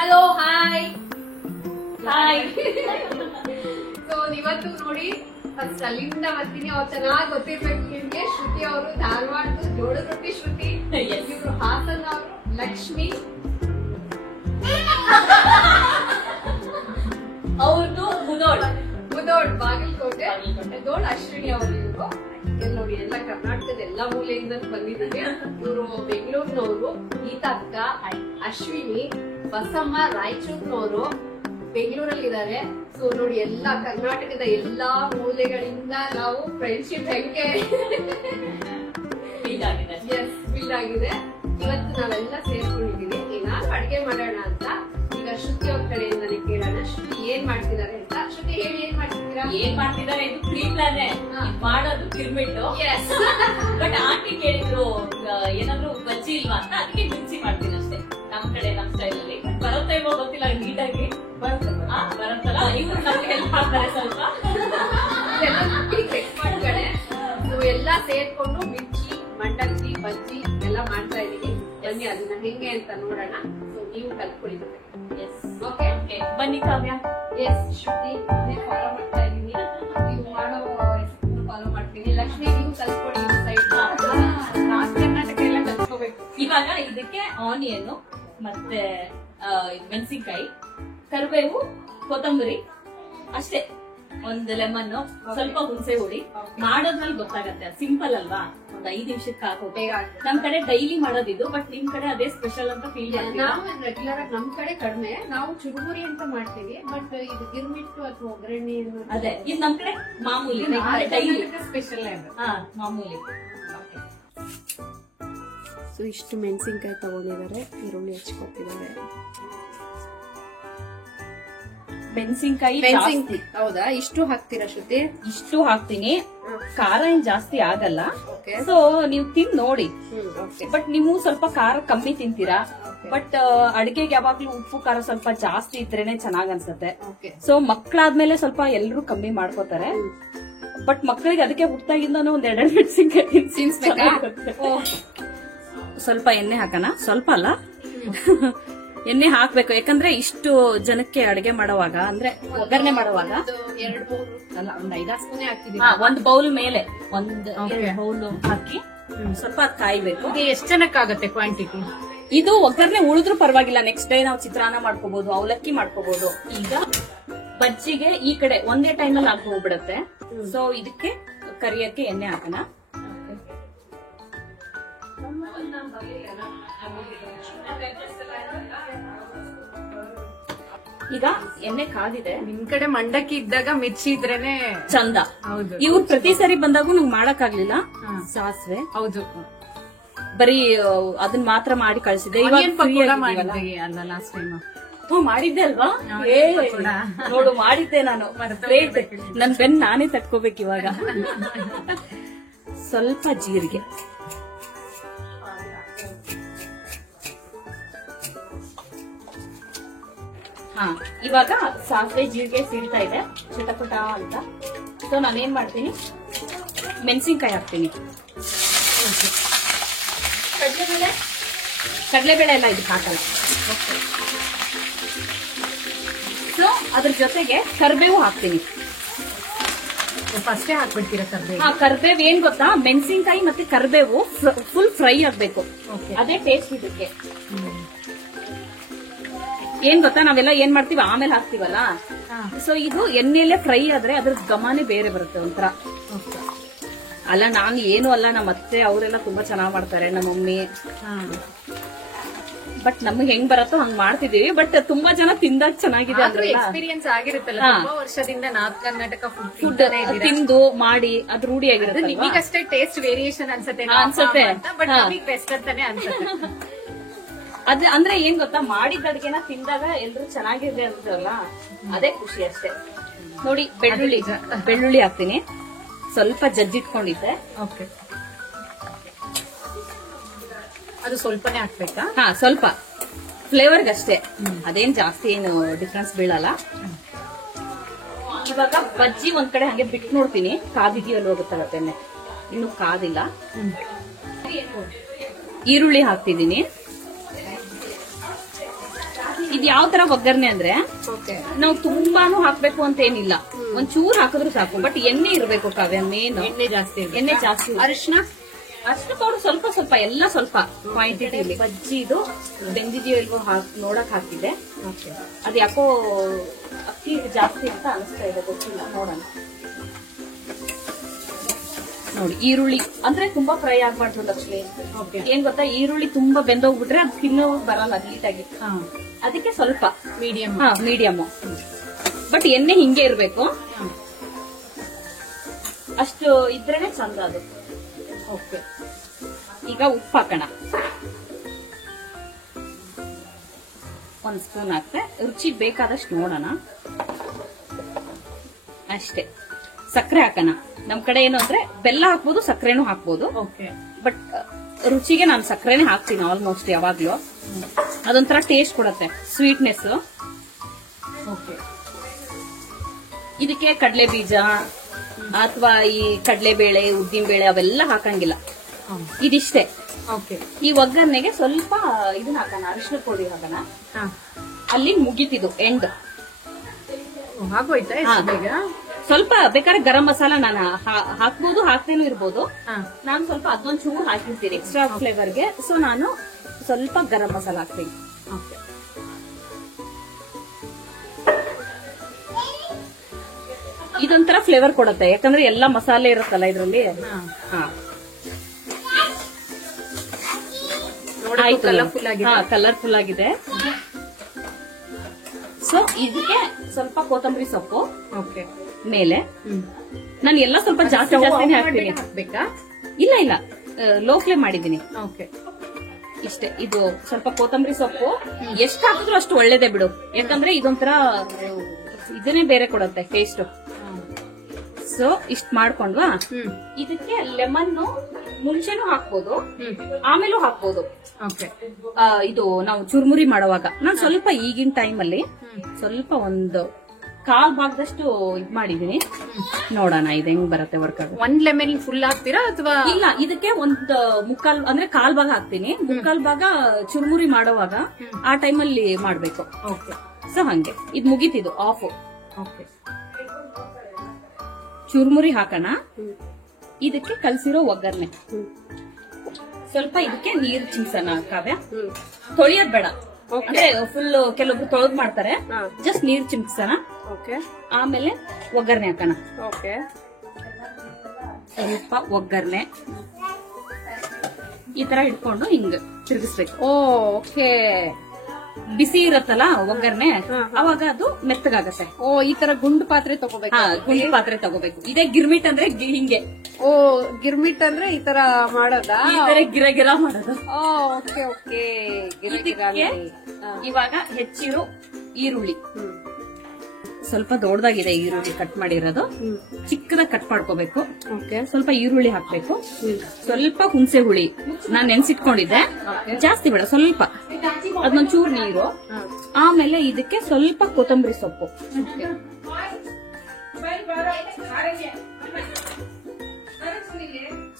Hello hi hi. So ಇವತ್ತು ನೋಡಿ first ಅಲ್ಲಿಂದ ಬರ್ತೀನಿ. ಅವ್ರು ಚೆನ್ನಾಗಿ ಗೊತ್ತಿರ್ಬೇಕು ನಿಮ್ಗೆ. ಶ್ರುತಿ ಅವರು ಧಾರವಾಡದ ಜೋಳದ ರೊಟ್ಟಿ ಶ್ರುತಿ, ಇವರು ಹಾಸನ್ ಅವರು ಲಕ್ಷ್ಮಿ, ಅವ್ರದ್ದು ಮುದೋಡ್ ಬಾಗಲಕೋಟೆ, ಮುದೋಡ್ ಅಶ್ವಿನಿ ಅವರು. ಇವರು ಎಲ್ಲ ನೋಡಿ ಎಲ್ಲ ಕರ್ನಾಟಕದ ಎಲ್ಲಾ ಮೂಲೆಯಿಂದ ಬಂದಿದ್ದಾರೆ. ಇವರು ಬೆಂಗಳೂರಿನವರು, ಗೀತಾ ಅಕ್ಕ, ಅಶ್ವಿನಿ, ಬಸಮ್ಮ ರಾಯಚೂರ್ನವರು ಬೆಂಗಳೂರಲ್ಲಿ ಇದ್ದಾರೆ. ಸೊ ನೋಡಿ ಎಲ್ಲ ಕರ್ನಾಟಕದ ಎಲ್ಲಾ ಮೂಲೆಗಳಿಂದ ನಾವು ಫ್ರೆಂಡ್ಶಿಪ್ ಹೆಂಗೆ ಬಿಲ್ಡ್ ಆಗಿದೆ. ಇವತ್ತು ನಾವೆಲ್ಲ ಸೇರ್ಕೊಂಡಿದೀವಿ. ಈಗ ಅಡ್ಗೆ ಮಾಡೋಣ ಅಂತ. ಈಗ ಶ್ರುತಿ ಅವ್ರ ಕಡೆಯಿಂದಾನೆ ಕೇಳೋಣ, ಶ್ರುತಿ ಏನ್ ಮಾಡ್ತಿದ್ದಾರೆ ಅಂತ. ಶ್ರುತಿ ಹೇಳಿ, ಏನ್ ಮಾಡ್ತಿದ್ದೀರಾ? ಏನ್ ಮಾಡ್ತಿದ್ದಾರೆ ಇದು ಪ್ರೀ ಪ್ಲಾನ್ ಮಾಡೋದು ಪಿರ್ಮಿಟ್. ಬಟ್ ಆಂಟಿ ಕೇಳಿದ್ರು ಏನಾದ್ರು ಬಜ್ಜಿ ಇಲ್ವಾ ಅಂತ, ಅದಕ್ಕೆ ಮಿರ್ಚಿ ಮಾಡ್ತೀನಿ ಅಷ್ಟೇ. ನಮ್ ಕಡೆ ನಮ್ ಸ್ಟೈಲ್ ಅಲ್ಲಿ ಬರುತ್ತೆ ಇಲ್ವೋ ಗೊತ್ತಿಲ್ಲ, ನೀಟಾಗಿ ಬರುತ್ತಲ್ಲ. ಇವ್ರು ನಮ್ಗೆ ಹೆಲ್ಪ್ ಮಾಡ್ತಾರೆ ಸ್ವಲ್ಪ. ಎಲ್ಲಾ ಸೇರ್ಕೊಂಡು ಮಿರ್ಚಿ, ಮಂಡಕ್ಕಿ, ಬಜ್ಜಿ ಎಲ್ಲ ಮಾಡ್ತಾ ಇದೀವಿ. ಬನ್ನಿ ಅದನ್ನ ಹೆಂಗೆ ಅಂತ ನೋಡೋಣ. ಸೊ ನೀವು ಕಲ್ತ್ಕೊಳ್ಳಿ. ಓಕೆ, ಬನ್ನಿ ಕಾವ್ಯ. ಎಸ್ ಶ್ರುತಿ, ಫಾಲೋ ಮಾಡ್ತಾ ಇದೀನಿ. ನೀವು ಮಾಡೋ ಫಾಲೋ ಮಾಡ್ತೀನಿ. ಲಕ್ಷ್ಮಿ, ನೀವು ಕಲ್ತ್ಕೊಳ್ಳಿ. ನಾರ್ತ್ ಕರ್ನಾಟಕ ಎಲ್ಲ ಕಲ್ತ್ಕೋಬೇಕು. ಇವಾಗ ಇದಕ್ಕೆ ಆನಿಯನ್ ಮತ್ತೆ ಮೆಣಸಿನ್ಕಾಯಿ, ಕರಿಬೇವು, ಕೊತ್ತಂಬರಿ ಅಷ್ಟೇ. ಒಂದು ಲೆಮನ್, ಸ್ವಲ್ಪ ಹುಣಸೆ ಹುಳಿ. ಮಾಡೋದ್ರಲ್ಲಿ ಗೊತ್ತಾಗತ್ತೆ, ಸಿಂಪಲ್ ಅಲ್ವಾ. ಒಂದ್ 5 ನಿಮಿಷಕ್ಕೆ ಹಾಕೋದು. ನಮ್ ಕಡೆ ಡೈಲಿ ಮಾಡೋದಿದ್ದು, ಬಟ್ ನಿಮ್ ಕಡೆ ಅದೇ ಸ್ಪೆಷಲ್ ಅಂತ ಫೀಲ್ ಮಾಡ್ತೀವಿ. ನಾವು ರೆಗ್ಯುಲರ್ ಆಗಿ ನಮ್ ಕಡೆ ಕಡಿಮೆ, ನಾವು ಚುರುಮುರಿ ಅಂತ ಮಾಡ್ತೀವಿ. ಬಟ್ ಇದು ಗಿರ್ಮಿಟ್ಟು ಅಥವಾ ಒಗ್ಗರಣೆ ಅದೇ ಇದು ನಮ್ ಕಡೆ ಮಾಮೂಲಿ ಡೈಲಿ ಸ್ಪೆಷಲ್. ಮಾಮೂಲಿ. ಸೊ ಇಷ್ಟು ಮೆಣಸಿನ್ಕಾಯಿ ತಗೊಂಡಿದ್ದಾರೆ, ಈರುಳ್ಳಿ ಹಚ್ಕೊತಿದ್ದಾರೆ. ಮೆಣಸಿನ್ಕಾಯಿ ಹೌದಾ? ಇಷ್ಟು ಹಾಕ್ತೀರಾ ಶ್ರುತಿ? ಇಷ್ಟು ಹಾಕ್ತೀನಿ. ಖಾರ ಏನ್ ಜಾಸ್ತಿ ಆಗಲ್ಲ. ಸೊ ನೀವು ತಿಂದ್ ನೋಡಿ. ಬಟ್ ನೀವು ಸ್ವಲ್ಪ ಖಾರ ಕಮ್ಮಿ ತಿಂತೀರಾ. ಬಟ್ ಅಡಿಗೆಗೆ ಯಾವಾಗ್ಲೂ ಉಪ್ಪು ಖಾರ ಸ್ವಲ್ಪ ಜಾಸ್ತಿ ಇದ್ರೇನೆ ಚೆನ್ನಾಗ್ ಅನ್ಸುತ್ತೆ. ಸೊ ಮಕ್ಳಾದ್ಮೇಲೆ ಸ್ವಲ್ಪ ಎಲ್ರು ಕಮ್ಮಿ ಮಾಡ್ಕೋತಾರೆ. ಬಟ್ ಮಕ್ಕಳಿಗೆ ಅದಕ್ಕೆ ಹುಟ್ಟಾಗಿಂದಾನು ಒಂದ್ 2 ಮೆಣಸಿನ್ಕಾಯಿ ಸ್ವಲ್ಪ ಎಣ್ಣೆ ಹಾಕೋಣ. ಸ್ವಲ್ಪ ಅಲ್ಲ, ಎಣ್ಣೆ ಹಾಕ್ಬೇಕು. ಯಾಕಂದ್ರೆ ಇಷ್ಟು ಜನಕ್ಕೆ ಅಡಿಗೆ ಮಾಡುವಾಗ, ಅಂದ್ರೆ ಒಗ್ಗರಣೆ ಮಾಡುವಾಗ ಅಲ್ಲ, ಒಂದ್ 5 ಸ್ಪೂನ್ ಹಾಕ್ತಿದೀವಿ. ಒಂದ್ ಬೌಲ್ ಮೇಲೆ ಒಂದ್ ಬೌಲ್ ಹಾಕಿ ಸ್ವಲ್ಪ ಅದ್ ಕಾಯ್ಬೇಕು. ಎಷ್ಟ್ ಜನಕ್ಕಾಗತ್ತೆ ಕ್ವಾಂಟಿಟಿ? ಇದು ಒಗ್ಗರಣೆ ಉಳಿದ್ರು ಪರವಾಗಿಲ್ಲ. ನೆಕ್ಸ್ಟ್ ಡೇ ನಾವು ಚಿತ್ರಾನ್ನ ಮಾಡ್ಕೋಬಹುದು, ಅವಲಕ್ಕಿ ಮಾಡ್ಕೋಬಹುದು. ಈಗ ಬಜ್ಜಿಗೆ ಈ ಕಡೆ ಒಂದೇ ಟೈಮಲ್ಲಿ ಹಾಕಿ ಹೋಗ್ಬಿಡತ್ತೆ. ಸೊ ಇದಕ್ಕೆ ಕರಿಯಕ್ಕೆ ಎಣ್ಣೆ ಹಾಕೋಣ. ಈಗ ಎಣ್ಣೆ ಕಾದಿದೆ. ನಿಮ್ ಕಡೆ ಮಂಡಕ್ಕಿ ಇದ್ದಾಗ ಮಿರ್ಚಿ ಇದ್ರೇನೆ ಚಂದ. ಹೌದು. ಇವ್ರು ಪ್ರತಿ ಸರಿ ಬಂದಾಗೂ ನಂಗೆ ಮಾಡಕ್ ಆಗ್ಲಿಲ್ಲ. ಸಾಸಿವೆ, ಹೌದು, ಬರೀ ಅದನ್ನ ಮಾತ್ರ ಮಾಡಿ ಕಳ್ಸಿದೆ. ಅಲ್ಲ ಲಾಸ್ಟ್ ಟೈಮ್ ಮಾಡಿದ್ದೆ ಅಲ್ವಾ? ನೋಡು, ಮಾಡಿದ್ದೆ ನಾನು. ನನ್ ಬೆನ್ ನಾನೇ ತಟ್ಕೋಬೇಕು ಇವಾಗ. ಸ್ವಲ್ಪ ಜೀರಿಗೆ, ಇವಾಗ ಸಾಸಿವೆ ಜೀರಿಗೆ ಸೀಳ್ತಾ ಇದೆ ಚಿಟಪಟ ಅಂತ. ಸೊ ನಾನೇನ್ ಮಾಡ್ತೀನಿ, ಮೆಣಸಿನ್ಕಾಯಿ ಹಾಕ್ತೀನಿ. ಕಡಲೆಬೇಳೆ ಎಲ್ಲ ಇದಕ್ಕೆ ಹಾಕಲ್ಲ. ಸೊ ಅದ್ರ ಜೊತೆಗೆ ಕರಿಬೇವು ಹಾಕ್ತೀನಿ. ಫಸ್ಟೇ ಹಾಕ್ಬಿಡ್ತೀರಾ ಕರ್ಬೇವು? ಕರಿಬೇವು ಏನ್ ಗೊತ್ತಾ, ಮೆಣಸಿನ್ಕಾಯಿ ಮತ್ತೆ ಕರಿಬೇವು ಫುಲ್ ಫ್ರೈ ಆಗ್ಬೇಕು. ಅದೇ ಟೇಸ್ಟ್ ಇದಕ್ಕೆ. ಏನ್ ಗೊತ್ತಾ, ನಾವೆಲ್ಲ ಏನ್ ಮಾಡ್ತೀವಿ ಆಮೇಲೆ ಹಾಕ್ತಿವಲ್ಲ. ಸೊ ಇದು ಎಣ್ಣೆಲೆ ಫ್ರೈ ಆದ್ರೆ ಅದ್ರ ಘಮನೇ ಬೇರೆ ಬರುತ್ತೆ ಒಂಥರ. ಅಲ್ಲ, ನಾನು ಏನು ಅಲ್ಲ, ನಮ್ಮ ಅತ್ತೆ ಅವರೆಲ್ಲ ತುಂಬಾ ಚೆನ್ನಾಗ್ ಮಾಡ್ತಾರೆ, ನಮ್ಮ ಮಮ್ಮಿ. ಬಟ್ ನಮ್ಗೆ ಹೆಂಗ್ ಬರತ್ತೋ ಹಂಗ್ ಮಾಡ್ತಿದೀವಿ. ಬಟ್ ತುಂಬಾ ಜನ ತಿಂದಾಗ ಚೆನ್ನಾಗಿದೆ. ಎಕ್ಸ್ಪೀರಿಯನ್ಸ್ ಆಗಿರುತ್ತಲ್ಲ, ತುಂಬಾ ವರ್ಷದಿಂದ ನಾರ್ತ್ ಕರ್ನಾಟಕ ಫುಡ್ ತಿಂದು ಮಾಡಿ ಅದು ರೂಢಿ ಆಗಿರುತ್ತೆ. ನಿಮಗಷ್ಟೇ ಟೇಸ್ಟ್ ವೇರಿಯೇಷನ್ ಅನ್ಸುತ್ತೆ, ಬಟ್ ನಮಗೆ ಬೆಸ್ಟ್ ಅಂತಾನೆ ಅನ್ಸುತ್ತೆ. ಅದ್ ಅಂದ್ರೆ ಏನ್ ಗೊತ್ತಾ, ಮಾಡಿದ ಅಡ್ಗೆನ ತಿಂದಾಗ ಎಲ್ರು ಚೆನ್ನಾಗಿದೆ ಅಂತಲ್ಲ, ಅದೇ ಖುಷಿ ಅಷ್ಟೇ. ನೋಡಿ, ಬೆಳ್ಳುಳ್ಳಿ ಹಾಕ್ತೀನಿ. ಸ್ವಲ್ಪ ಜಜ್ಜಿಟ್ಕೊಂಡಿದ್ದೆ. ಅದು ಸ್ವಲ್ಪನೇ ಹಾಕ್ಬೇಕಾ? ಸ್ವಲ್ಪ ಫ್ಲೇವರ್ಗಷ್ಟೇ, ಅದೇನ್ ಜಾಸ್ತಿ ಏನು ಡಿಫ್ರೆನ್ಸ್ ಬೀಳಲ್ಲ. ಇವಾಗ ಬಜ್ಜಿ ಒಂದ್ ಕಡೆ ಹಂಗೆ ಬಿಟ್ಟು ನೋಡ್ತೀನಿ, ಕಾದಿದೆಯಲ್ಲ ಗೊತ್ತಾಗತ್ತೇನೆ. ಇನ್ನು ಕಾದಿಲ್ಲ. ಈರುಳ್ಳಿ ಹಾಕ್ತಿದೀನಿ. ಇದು ಯಾವ ತರ ಒಗ್ಗರಣೆ ಅಂದ್ರೆ ಓಕೆ ನಾವು ತುಂಬಾನು ಹಾಕ್ಬೇಕು ಅಂತ ಏನಿಲ್ಲ, ಒಂಚೂರ್ ಹಾಕಿದ್ರು ಸಾಕು. ಬಟ್ ಎಣ್ಣೆ ಇರ್ಬೇಕು ಕಾವ್ಯ, ಮೇನ್ ಎಣ್ಣೆ ಜಾಸ್ತಿ ಎಣ್ಣೆ ಜಾಸ್ತಿ. ಅರಿಶಿನ ಅಷ್ಟು ಪೌಡರ್ ಸ್ವಲ್ಪ ಸ್ವಲ್ಪ ಎಲ್ಲ ಸ್ವಲ್ಪ ಕ್ವಾಂಟಿಟಿ. ಬಜ್ಜಿದು ಬೆಂಜಿಜಿ ನೋಡಕ್ ಹಾಕಿದೆ. ಅದ್ ಯಾಕೋ ಅಕ್ಕಿ ಜಾಸ್ತಿ ಅಂತ ಅನಿಸ್ತಾ ಇದೆ, ಗೊತ್ತಿಲ್ಲ, ನೋಡೋಣ. ನೋಡಿ ಈರುಳ್ಳಿ ಅಂದ್ರೆ ತುಂಬಾ ಫ್ರೈ ಆಗ್ಬಾರ್ದು ಲಕ್ಷ್ಮಿ. ಏನ್ ಗೊತ್ತಾ, ಈರುಳ್ಳಿ ತುಂಬಾ ಬೆಂದೋಗ್ಬಿಟ್ರೆ ಅದು ತಿನ್ನೋ ಬರಲ್ಲ ನೀಟಾಗಿ. ಅದಕ್ಕೆ ಸ್ವಲ್ಪ ಮೀಡಿಯಮ್. ಬಟ್ ಎಣ್ಣೆ ಹಿಂಗೆ ಇರ್ಬೇಕು, ಅಷ್ಟು ಇದ್ರೇನೆ ಚಂದ ಅದು. ಓಕೆ, ಈಗ ಉಪ್ಪು ಹಾಕೋಣ. 1 ಸ್ಪೂನ್ ಹಾಕ್ತೆ, ರುಚಿಗೆ ಬೇಕಾದಷ್ಟು ನೋಡೋಣ ಅಷ್ಟೇ. ಸಕ್ಕರೆ ಹಾಕೋಣ. ನಮ್ ಕಡೆ ಏನು ಅಂದ್ರೆ ಬೆಲ್ಲ ಹಾಕ್ಬೋದು, ಸಕ್ಕರೆನೂ ಹಾಕ್ಬೋದು. ಬಟ್ ರುಚಿಗೆ ನಾನು ಸಕ್ಕರೆನೇ ಹಾಕ್ತೀನಿ ಆಲ್ಮೋಸ್ಟ್ ಯಾವಾಗ್ಲೂ. ಅದೊಂಥರ ಟೇಸ್ಟ್ ಕೊಡುತ್ತೆ, ಸ್ವೀಟ್ನೆಸ್. ಇದಕ್ಕೆ ಕಡಲೆ ಬೀಜ ಅಥವಾ ಈ ಕಡಲೆಬೇಳೆ, ಉದ್ದಿನ ಬೇಳೆ ಅವೆಲ್ಲ ಹಾಕಂಗಿಲ್ಲ. ಇದಿಷ್ಟೇ. ಈ ಒಗ್ಗರಣೆಗೆ ಸ್ವಲ್ಪ ಇದನ್ನ ಹಾಕೋಣ, ಅರಿಶಿನ ಪುಡಿ ಹಾಕೋಣ. ಅಲ್ಲಿ ಮುಗಿತಿದ್ದು ಎಂಡ್ ಆಗೋಯ್ತಾ? ಸ್ವಲ್ಪ ಬೇಕಾದ್ರೆ ಗರಂ ಮಸಾಲ ನಾನು ಹಾಕ್ಬೋದು, ಹಾಕ್ತೇನೂ ಇರ್ಬೋದು. ನಾನು ಸ್ವಲ್ಪ ಅದೊಂದು ಚೂರು ಹಾಕಿರ್ತೀನಿ ಎಕ್ಸ್ಟ್ರಾ ಫ್ಲೇವರ್ಗೆ. ಸೊ ನಾನು ಸ್ವಲ್ಪ ಗರಂ ಮಸಾಲ ಹಾಕ್ತೀನಿ. ಇದೊಂಥರ ಫ್ಲೇವರ್ ಕೊಡುತ್ತೆ, ಯಾಕಂದ್ರೆ ಎಲ್ಲಾ ಮಸಾಲೆ ಇರುತ್ತಲ್ಲ ಇದ್ರಲ್ಲಿ. ಕಲರ್ಫುಲ್ ಆಗಿದೆ. ಸೊ ಇದಕ್ಕೆ ಸ್ವಲ್ಪ ಕೊತ್ತಂಬರಿ ಸೊಪ್ಪು ಮೇಲೆ. ನಾನು ಎಲ್ಲ ಸ್ವಲ್ಪ ಜಾಸ್ತಿನೇ ಹಾಕ್ತೀನಿ. ಇಲ್ಲ ಇಲ್ಲ, ಲೋ ಫ್ಲೇಮ್ ಮಾಡಿದೀನಿ. ಇಷ್ಟೇ. ಇದು ಸ್ವಲ್ಪ ಕೊತ್ತಂಬರಿ ಸೊಪ್ಪು ಎಷ್ಟು ಹಾಕಿದ್ರು ಅಷ್ಟು ಒಳ್ಳೇದೇ ಬಿಡು, ಯಾಕಂದ್ರೆ ಇದೊಂಥರ ಇದನ್ನೇ ಬೇರೆ ಕೊಡುತ್ತೆ ಟೇಸ್ಟ್. ಸೊ ಇಷ್ಟ ಮಾಡ್ಕೊಂಡ್ವಾ. ಇದಕ್ಕೆ ಲೆಮನ್ ಮುಂಚೆನೂ ಹಾಕ್ಬೋದು, ಆಮೇಲೂ ಹಾಕ್ಬೋದು. ಇದು ನಾವು ಚುರ್ಮುರಿ ಮಾಡುವಾಗ ನಾನು ಸ್ವಲ್ಪ ಈಗಿನ ಟೈಮ್ ಅಲ್ಲಿ ಸ್ವಲ್ಪ ಒಂದು 1/4 ಭಾಗದಷ್ಟು ಇದ್ ಮಾಡಿದೀನಿ. ನೋಡೋಣ ಇದು ಹೆಂಗ್ ಬರುತ್ತೆ ವರ್ಕ್ ಆಗುತ್ತೆ. 1 ಲೆಮನ್ ಫುಲ್ ಹಾಕ್ತೀರಾ ಅಥವಾ? ಇಲ್ಲ, ಇದಕ್ಕೆ ಒಂದು 1/4 ಅಂದ್ರೆ 1/4 ಭಾಗ ಹಾಕ್ತೀನಿ. 1/4 ಭಾಗ ಚುರ್ಮುರಿ ಮಾಡುವಾಗ ಆ ಟೈಮಲ್ಲಿ ಮಾಡ್ಬೇಕು. ಸೊ ಹಂಗೆ ಇದು ಮುಗೀತಿದ್ದು ಆಫ್. ಚುರ್ಮುರಿ ಹಾಕೋಣ. ಇದಕ್ಕೆ ಕಲ್ಸಿರೋ ಒಗ್ಗರಣೆ ಸ್ವಲ್ಪ, ಇದಕ್ಕೆ ನೀರು ಚಿಮ್ಸೋಣ ಕಾವ್ಯ. ತೊಳಿಯೋದ್ ಬೇಡ, ಅಂದ್ರೆ ಫುಲ್ ಕೆಲವೊಬ್ರು ತೊಳೆದ್ ಮಾಡ್ತಾರೆ. ಜಸ್ಟ್ ನೀರು ಚಿಮ್ಸೋಣ. ಆಮೇಲೆ ಒಗ್ಗರಣೆ ಹಾಕೋಣ. ಸ್ವಲ್ಪ ಒಗ್ಗರಣೆ ಈ ತರ ಇಟ್ಕೊಂಡು ಹಿಂಗ್ ತಿರುಗಿಸ್ಬೇಕು. ಬಿಸಿ ಇರತ್ತಲ್ಲ ಒಗ್ಗರಣೆ, ಅವಾಗ ಅದು ಮೆತ್ತಗಾಗತ್ತೆ. ಈ ತರ ಗುಂಡು ಪಾತ್ರೆ ತಗೋಬೇಕು. ಗುಂಡು ಪಾತ್ರೆ ತಗೋಬೇಕು. ಇದೇ ಗಿರ್ಮಿಟ್ ಅಂದ್ರೆ ಹಿಂಗೆ. ಗಿರ್ಮಿಟ್ ಅಂದ್ರೆ ಈ ತರ ಮಾಡೋದಾ? ಈ ತರ ಗಿರ ಮಾಡೋದು. ಇವಾಗ ಹೆಚ್ಚಿರೋ ಈರುಳ್ಳಿ, ಸ್ವಲ್ಪ ದೊಡ್ಡದಾಗಿದೆ ಈರುಳ್ಳಿ ಕಟ್ ಮಾಡಿರೋದು, ಚಿಕ್ಕದಾಗಿ ಕಟ್ ಮಾಡ್ಕೋಬೇಕು. ಸ್ವಲ್ಪ ಈರುಳ್ಳಿ ಹಾಕ್ಬೇಕು. ಸ್ವಲ್ಪ ಹುಣಸೆ ಹುಳಿ ನಾನ್ ನೆನ್ಸಿಟ್ಕೊಂಡಿದ್ದೆ, ಜಾಸ್ತಿ ಬೇಡ, ಸ್ವಲ್ಪ ಅದನ್ನೊಂಚೂರು ನೀರು. ಆಮೇಲೆ ಇದಕ್ಕೆ ಸ್ವಲ್ಪ ಕೊತ್ತಂಬರಿ ಸೊಪ್ಪು,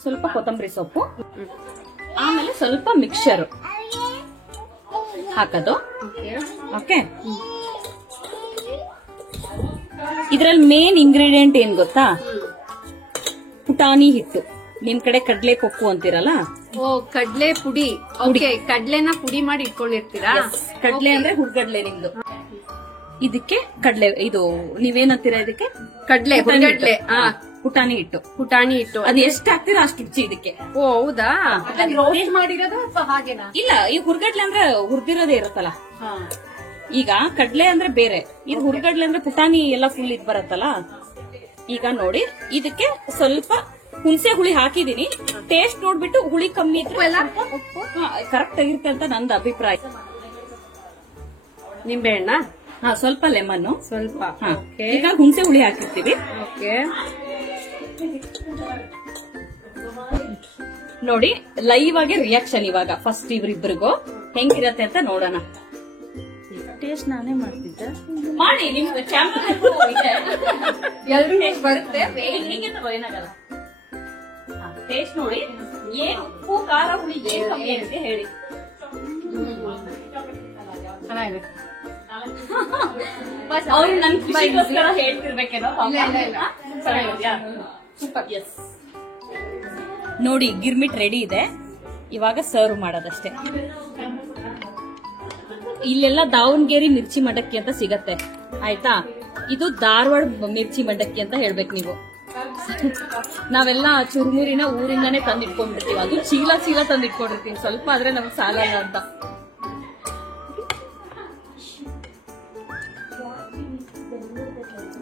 ಸ್ವಲ್ಪ ಕೊತ್ತಂಬರಿ ಸೊಪ್ಪು. ಆಮೇಲೆ ಸ್ವಲ್ಪ ಮಿಕ್ಸರ್ ಹಾಕೋದು. ಓಕೆ, ಇದ್ರಲ್ಲಿ ಮೇನ್ ಇಂಗ್ರೀಡಿಯೆಂಟ್ ಏನ್ ಗೊತ್ತಾ? ಪುಟಾಣಿ ಹಿಟ್ಟು. ನಿಮ್ ಕಡೆ ಕಡ್ಲೆ ಕೊಕ್ಕು ಅಂತೀರಲ್ಲ, ಕಡ್ಲೆ ಪುಡಿ. ಕಡ್ಲೆನ ಪುಡಿ ಮಾಡಿ ಇಟ್ಕೊಂಡಿರ್ತೀರಾ? ಕಡ್ಲೆ ಅಂದ್ರೆ ಹುಡ್ಗಡ್ಲೆ ನಿಮ್ದು. ಇದಕ್ಕೆ ಕಡ್ಲೆ, ಇದು ನೀವೇನಂತೀರಾ ಇದಕ್ಕೆ? ಕಡ್ಲೆ, ಹುಡ್ಗಡ್ಲೆ. ಪುಟಾಣಿ ಹಿಟ್ಟು. ಅದು ಎಷ್ಟು ಹಾಕ್ತೀರಾ ಅಷ್ಟು ರುಚಿ ಇದಕ್ಕೆ. ಹೌದಾ? ರೋಸ್ಟ್ ಮಾಡಿರೋದು ಅಥವಾ ಹಾಗೇನಾ? ಇಲ್ಲ, ಈ ಹುರ್ಗಡ್ಲೆ ಅಂದ್ರೆ ಹುರ್ದಿರೋದೇ ಇರುತ್ತಲ್ಲ. ಈಗ ಕಡ್ಲೆ ಅಂದ್ರೆ ಬೇರೆ, ಇದು ಹುರ್ಗಡ್ಲೆ ಅಂದ್ರೆ ಪುಟಾಣಿ ಎಲ್ಲ ಫುಲ್ ಇದ್ ಬರತ್ತಲ್ಲ. ಈಗ ನೋಡಿ, ಇದಕ್ಕೆ ಸ್ವಲ್ಪ ಹುಣಸೆ ಹುಳಿ ಹಾಕಿದೀನಿ. ಟೇಸ್ಟ್ ನೋಡ್ಬಿಟ್ಟು ಹುಳಿ ಕಮ್ಮಿ ಇದ್ರೆ ಕರೆಕ್ಟ್ ಆಗಿರುತ್ತೆ ಅಂತ ನಂದು ಅಭಿಪ್ರಾಯ. ನಿಂಬೆ ಹಣ್ಣ ಸ್ವಲ್ಪ ಲೆಮನ್ ಸ್ವಲ್ಪ. ಈಗ ಹುಣಸೆ ಹುಳಿ ಹಾಕಿರ್ತೀವಿ. ನೋಡಿ, ಲೈವ್ ಆಗಿ ರಿಯಾಕ್ಷನ್ ಇವಾಗ ಫಸ್ಟ್ ಇವ್ರಿಬ್ರಿಗೂ ಹೆಂಗಿರತ್ತೆ ಅಂತ ನೋಡೋಣ. ಟೇಸ್ಟ್ ನಾನೇ ಮಾಡ್ತಿದ್ದೆ, ಮಾಡಿ ನಿಮ್ಗೆ ಕ್ಯಾಮ್ರಾ ಎಲ್ರು ಬರುತ್ತೆ. ಏನಾಗಲ್ಲ. ಟೇಸ್ಟ್ ನೋಡಿ, ಏನ್ ಉಪ್ಪು ಖಾರ ಹುಳಿ ಏನ್ ಕಮ್ಮಿ ಅಂತ ಹೇಳಿ. ಚೆನ್ನಾಗಿದೆ. ಅವ್ರು ನನ್ ಖುಷಿಗೋಸ್ಕರ ಹೇಳ್ತಿರ್ಬೇಕೇನೋ. ಸೂಪರ್. ಎಸ್, ನೋಡಿ ಗಿರ್ಮಿಟ್ ರೆಡಿ ಇದೆ, ಇವಾಗ ಸರ್ವ್ ಮಾಡೋದಷ್ಟೇ. ಇಲ್ಲೆಲ್ಲ ದಾವಣಗೆರೆ ಮಿರ್ಚಿ ಮಂಡಕ್ಕಿ ಅಂತ ಸಿಗತ್ತೆ ಆಯ್ತಾ, ಇದು ಧಾರವಾಡ ಮಿರ್ಚಿ ಮಂಡಕ್ಕಿ ಅಂತ ಹೇಳ್ಬೇಕು ನೀವು. ನಾವೆಲ್ಲ ಚುರುಮುರಿನ ಊರಿಂದಾನೇ ತಂದಿಟ್ಕೊಂಡ್ಬಿಡ್ತೀವಿ, ಅದು ಚೀಲ ಚೀಲ ತಂದಿಟ್ಕೊಂಡಿರ್ತೀವಿ, ಸ್ವಲ್ಪ ಆದ್ರೆ ನಮ್ಗೆ ಸಾಲಲ್ಲ ಅಂತ.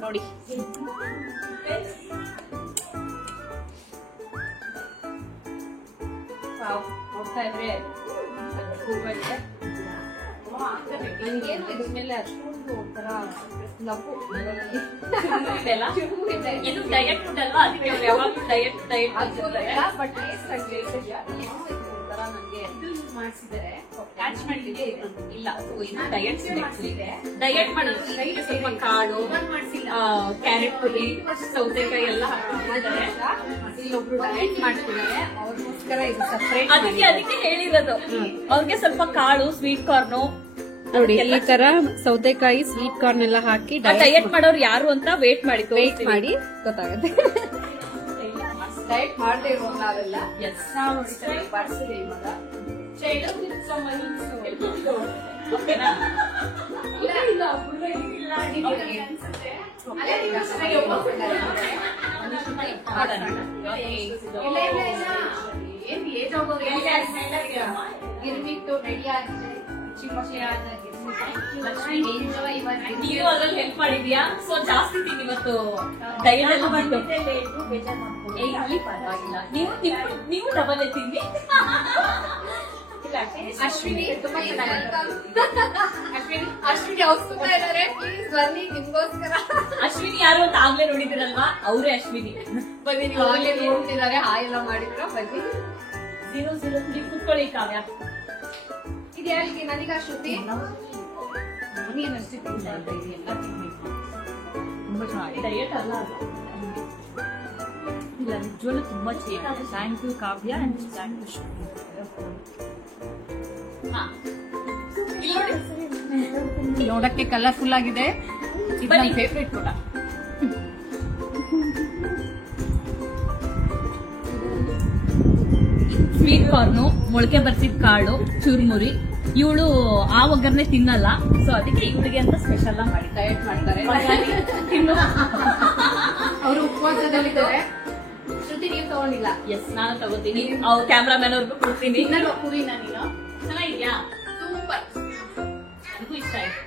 ನೋಡಿ ನೋಡ್ತಾ ಇದ್ರೆ ನನಗೇನು ಇದ್ರ ಮೇಲೆ ಅಷ್ಟೊಂದು ಒಂಥರ ಲಘು ಇದು ಡಯಟ್ ಫುಡ್ ಅಲ್ವಾ, ಅದಕ್ಕೆ ಯಾವಾಗಲೂ ಡಯಟ್ ಬಟ್ ಟೇಸ್ಟ್ ಒಂಥರ ನನಗೆ ಮಾಡಿಸಿದರೆ ಅಟ್ಯಾಚ್ಮೆಂಟ್ ಇಲ್ಲ. ಇದು ಡಯಟ್ ಡಯಟ್ ಮಾಡೋದು ಇದಕ್ಕೆ ಸ್ವಲ್ಪ ಕಾಳು, ಕ್ಯಾರೆಟ್ ಪುಡಿ, ಸೌತೆಕಾಯಿ ಎಲ್ಲ ಹಾಕಿದ್ದಾರೆ. ಇಲ್ಲೊಬ್ರು ಡಯಟ್ ಮಾಡ್ತಿದ್ದಾರೆ, ಅವ್ರಿಗೋಸ್ಕರ ಇದು ಸಪರೇಟ್. ಅದಕ್ಕೆ ಹೇಳಿರೋದು, ಅವ್ರಿಗೆ ಸ್ವಲ್ಪ ಕಾಳು, ಸ್ವೀಟ್ ಕಾರ್ನು ನೋಡಿ ಈ ತರ ಸೌತೆಕಾಯಿ, ಸ್ವೀಟ್ ಕಾರ್ನ್ ಎಲ್ಲ ಹಾಕಿ ಡಯಟ್ ಮಾಡೋರು ಯಾರು ಅಂತ ವೇಟ್ ಮಾಡಿ ಗೊತ್ತಾಗುತ್ತೆ. ಡಯಟ್ ಮಾಡದೇ ಇರೋ ನಾವೆಲ್ಲ ಬರ್ಸಿದೆ ಇವಾಗ. ಗಿರ್ಮಿಟ್ಟು ರೆಡಿ ಆಗಿದೆ, ನೀವು ಅದ್ರಲ್ಲಿ ಹೆಲ್ಪ್ ಮಾಡಿದ್ಯಾ? ಸೊ ಜಾಸ್ತಿ ತಿಂಡಿ ಇವತ್ತು ಡಯಟ್ ಎಲ್ಲ ಬಂದು ಪರವಾಗಿಲ್ಲ, ನೀವು ಡಬಲ್ ತಿಂಡಿ. ಅಶ್ವಿನಿ ತುಂಬಾ ಅಶ್ವಿನಿ ಔಷಧ ಇದಾರೆ, ಪ್ಲೀಸ್ ಬನ್ನಿ ನಿಮ್ಗೋಸ್ಕರ. ಅಶ್ವಿನಿ ಯಾರು ಅಂತ ಆಗ್ಲೇ ನೋಡಿದಿರಲ್ವಾ, ಅವರೇ ಅಶ್ವಿನಿ. ಬನ್ನಿ, ನೀವು ಆಗ್ಲೇ ನೋಡ್ತಿದ್ದಾರೆ, ಹಾಯ್ ಎಲ್ಲ ಮಾಡಿದ್ರ. ಬನ್ನಿ 00 ನೀವು ಕುತ್ಕೊಳ್ಳಿ. ಕಾವ್ಯ ಇದು ಯಾರಿಗೆ? ನನಗ ಶ್ರುತಿ ತುಂಬಾ ಚೆನ್ನಾಗಿ ಡಯಟ್ ಅಲ್ಲ ಇಲ್ಲ, ನಿಜವಲ್ಲೂ ತುಂಬಾ ಚೆನ್ನಾಗಿದೆ. Thank you Kavya and thank you Shruti. ನೋಡಕ್ಕೆ ಕಲರ್ಫುಲ್ ಆಗಿದೆ, ಇದು ನನ್ನ ಫೇವ್ರೇಟ್ ಕೂಡ. ಸ್ವೀಟ್ ಕಾರ್ನು, ಮೊಳಕೆ ಬರ್ಸಿದ ಕಾಳು, ಚುರುಮುರಿ. ಇವಳು ಆ ಒಗ್ಗರಣೆ ತಿನ್ನಲ್ಲ, ಸೊ ಅದಕ್ಕೆ ಇವಳಿಗೆ ಅಂತ ಸ್ಪೆಷಲ್ ಮಾಡಿ ಡಯಟ್ ಮಾಡ್ತಾರೆ. ಅವರು ಉಪವಾಸದಲ್ಲಿದ್ದಾರೆ. ಶ್ರುತಿ ನೀವು ತಗೊಂಡಿಲ್ಲ? ಎಸ್, ನಾನು ತಗೋತೀನಿ. ಅವ್ರು ಕ್ಯಾಮ್ರಾಮನ್ ಅವ್ರಿಗೂ ಕೊಡ್ತೀನಿ. ಪುರಿ ನನಗೆ ಚೆನ್ನಾಗಿದ್ಯಾ? ಸೂಪರ್, ನನಗೂ ಇಷ್ಟ ಆಯ್ತು.